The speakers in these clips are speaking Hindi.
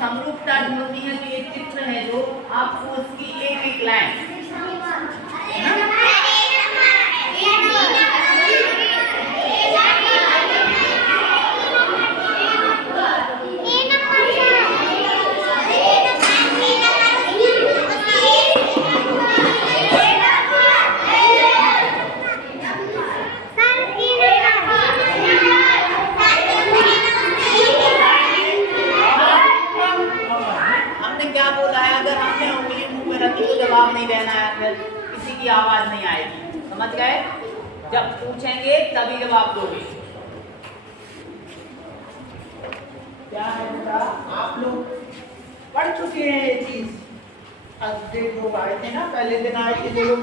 समरूपता ढूंढनी है तो ये चित्र है जो आपको उसकी एक एक लाइन जवाब नहीं देना है, फिर किसी की आवाज नहीं आएगी। समझ गए? जब पूछेंगे तभी जवाब दोगे। क्या है बेटा, आप लोग पढ़ चुके हैं ये चीज। अपडेट लोग आए थे ना, पहले दिन आए थे जो लोग,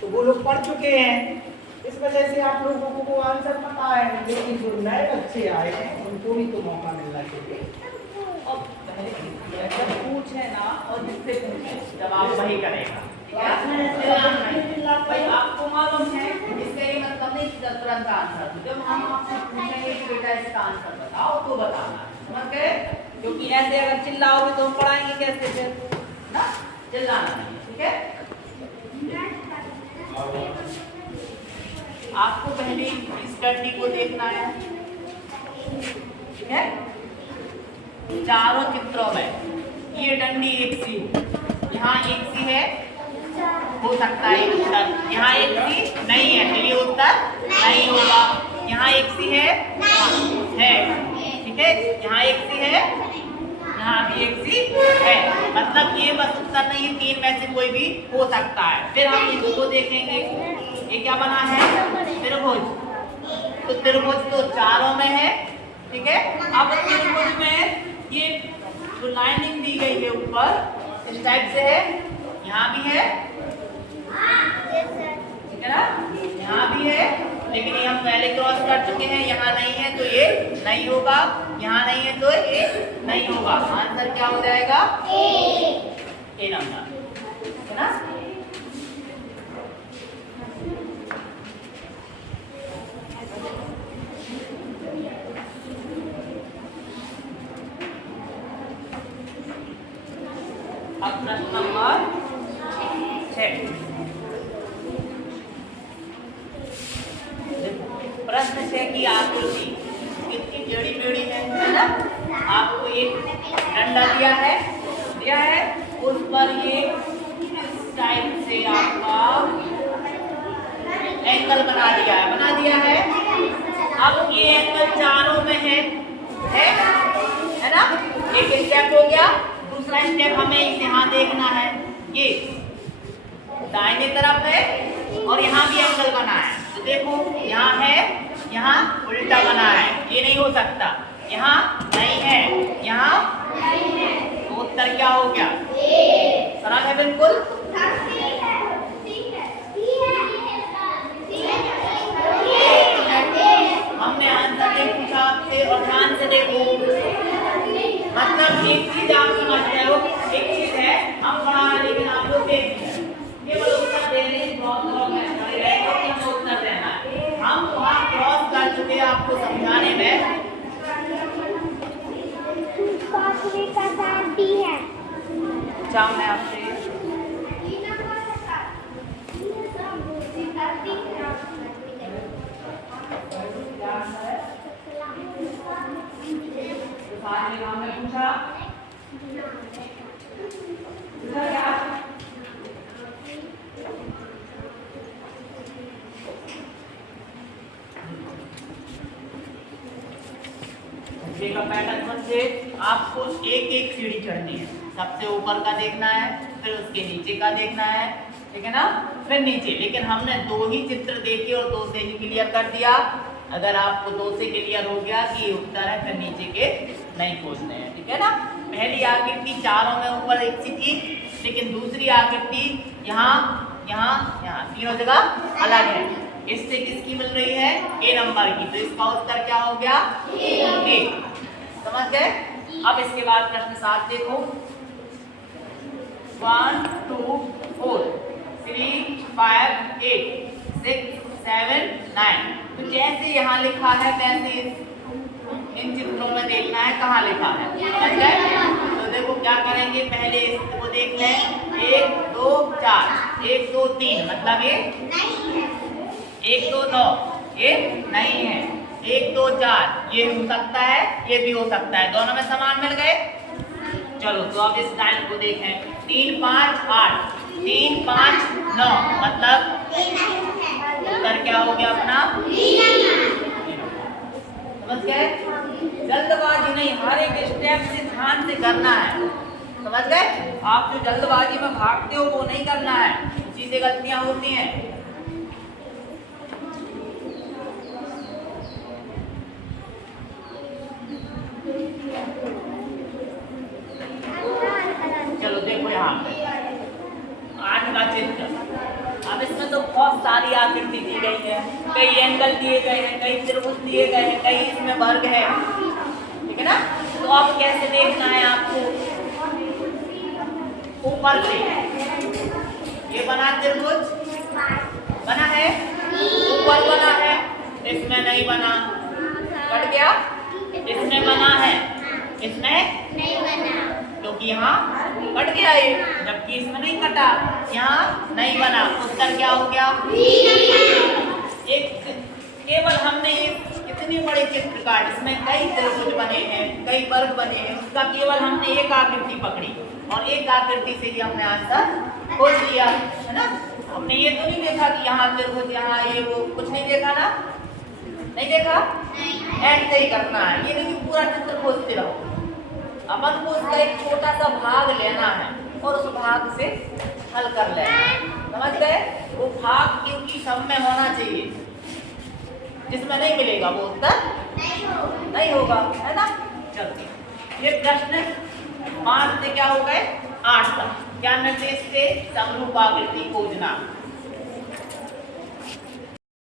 तो वो लोग पढ़ चुके हैं। इस वजह से आप लोगों को वो आंसर पता है, लेकिन जो नए बच्चे आए हैं उनको भी तो मौका मिलना चाहिए। और पहले जब पूछे ना और जिससे पूछे जवाब वही करेगा। भाई आपको मालूम है इसका ये मतलब नहीं तुरंत आंसर दो। जब हम आपसे पूछेंगे कि बेटा इसका आंसर बताओ तो बताना, समझ गए? क्योंकि ऐसे अगर चिल्लाओगे तो हम पढ़ाएंगे कैसे फिर ना, चिल्लाना नहीं, ठीक है? आपको पहले इस डंडी को देखना है, ठीक है? चारों चित्रों में ये डंडी एक सी, यहाँ एक सी है, हो सकता है उत्तर, यहाँ एक सी नहीं है तो ये उत्तर नहीं होगा। यहाँ एक सी है, ठीक है? यहाँ एक सी है, यहाँ भी एक सी है, मतलब ये बस उत्तर नहीं है, तीन में से कोई भी हो सकता है। फिर हम इसको देखेंगे, ये क्या बना है? त्रिभुज। तो त्रिभुज तो चारों में है, ठीक है? अब त्रिभुज में ये जो लाइनिंग दी गई है ऊपर इस टाइप से है, यहाँ भी है, ठीक है ना? यहाँ भी है, लेकिन ये हम पहले क्रॉस कर चुके हैं, यहाँ नहीं है तो ये नहीं होगा, यहाँ नहीं है तो ये नहीं होगा। आंसर क्या हो जाएगा? ए नंबर, है ना? अब प्रश्न नंबर 6। प्रश्न 6 की आकृति कितनी टेढ़ी मेढ़ी है ना? आपको एक डंडा दिया है, उस पर ये इस टाइप से आपका एंगल बना दिया है। अब ये एंगल चारों में है ना? एक स्टेप हो गया। दूसरा स्टेप हमें यहाँ देखना है, ये दाहिने तरफ है और यहाँ भी एंगल बना है। तो देखो यहाँ है, यहाँ उल्टा बना है, ये नहीं हो सकता। यहाँ नहीं है, यहाँ तो उत्तर क्या हो गया? सरल है बिल्कुल। हमने आंसर नहीं पूछा आपसे और ध्यान से देखो, मतलब एक चीज आप समझ रहे हो, एक चीज है हम पढ़ा रहे लेकिन आप लोग देख केवल उत्तर दे रहे हैं, उत्तर देना है। हम वहाँ क्रॉस कर चुके हैं आपको समझाने में। अच्छा मैं आपसे पूछा का पैटर्न समझे। आपको एक एक सीढ़ी चढ़नी है, सबसे ऊपर का देखना है, फिर उसके नीचे का देखना है, ठीक है ना? फिर नीचे। लेकिन हमने दो ही चित्र देखे और दो से ही क्लियर कर दिया। अगर आपको दो से क्लियर हो गया कि ये उत्तर है, फिर नीचे के नहीं खोजने हैं, ठीक है ना? पहली आकृति चारों में ऊपर एक सी थी, लेकिन दूसरी आकृति यहाँ यहाँ यहाँ तीनों जगह अलग है। इससे किसकी मिल रही है? ए नंबर की। तो इसका उत्तर क्या हो गया? ए। समझ गए? अब इसके बाद प्रश्न 7 देखो। 1 2 4 3 5 8 6 7 9। तो जैसे यहाँ लिखा है वैसे इन चित्रों में देखना है कहाँ लिखा है। समझ गए? तो क्या करेंगे, पहले इसको देख लें। 1 2 4, 1 2 3 मतलब ये 1 2 9 ये नहीं है। 1 2 4 ये हो सकता है, ये भी हो सकता है, दोनों में समान मिल गए। चलो तो अब इस लाइन को देखें। 3 5 8, 3 5 9 मतलब उत्तर क्या हो गया अपना? समझ गए? जल्दबाजी नहीं, हर एक स्टेप से ध्यान से करना है। समझ गए? आप जो जल्दबाजी में भागते हो वो नहीं करना है, उसी से गलतियां होती हैं। चलो देखो यहाँ पे 8 का चित्र। अब इसमें तो बहुत सारी आकृति दी गई है, कई एंगल दिए गए हैं, कई त्रिभुज दिए गए हैं, कई इसमें वर्ग है, ठीक है ना। तो अब कैसे देखना है आपको? ऊपर से ये बना त्रिभुज बना है, ऊपर बना है, इसमें नहीं बना, कट गया। इसमें बना है, इसमें नहीं बना, क्योंकि यहाँ कट गया ये, जबकि इसमें नहीं कटा, यहाँ नहीं बना। उत्तर क्या हो गया? एक केवल हमने इतनी बड़ी चित्र का जिसमें कई त्रिभुज बने हैं, कई वर्ग बने हैं, उसका केवल हमने एक आकृति पकड़ी और एक आकृति से ही हमने आंसर खोज लिया, है ना। हमने ये तो नहीं देखा कि यहाँ त्रिभुज, यहाँ ये वो, कुछ नहीं देखा ना, नहीं देखा। ऐसे ही करना है, ये नहीं कि पूरा चित्र खोजते रहो। अपन को उसका एक छोटा सा भाग लेना है और उस भाग से हल कर लेना है, समझ गए। वो भाग क्योंकि सब में होना चाहिए, जिसमें नहीं मिलेगा वो उत्तर नहीं होगा, है ना। चलो ये प्रश्न 5 से क्या हो गए 8 तक। क्या निर्देश से समरूप आकृति खोजना।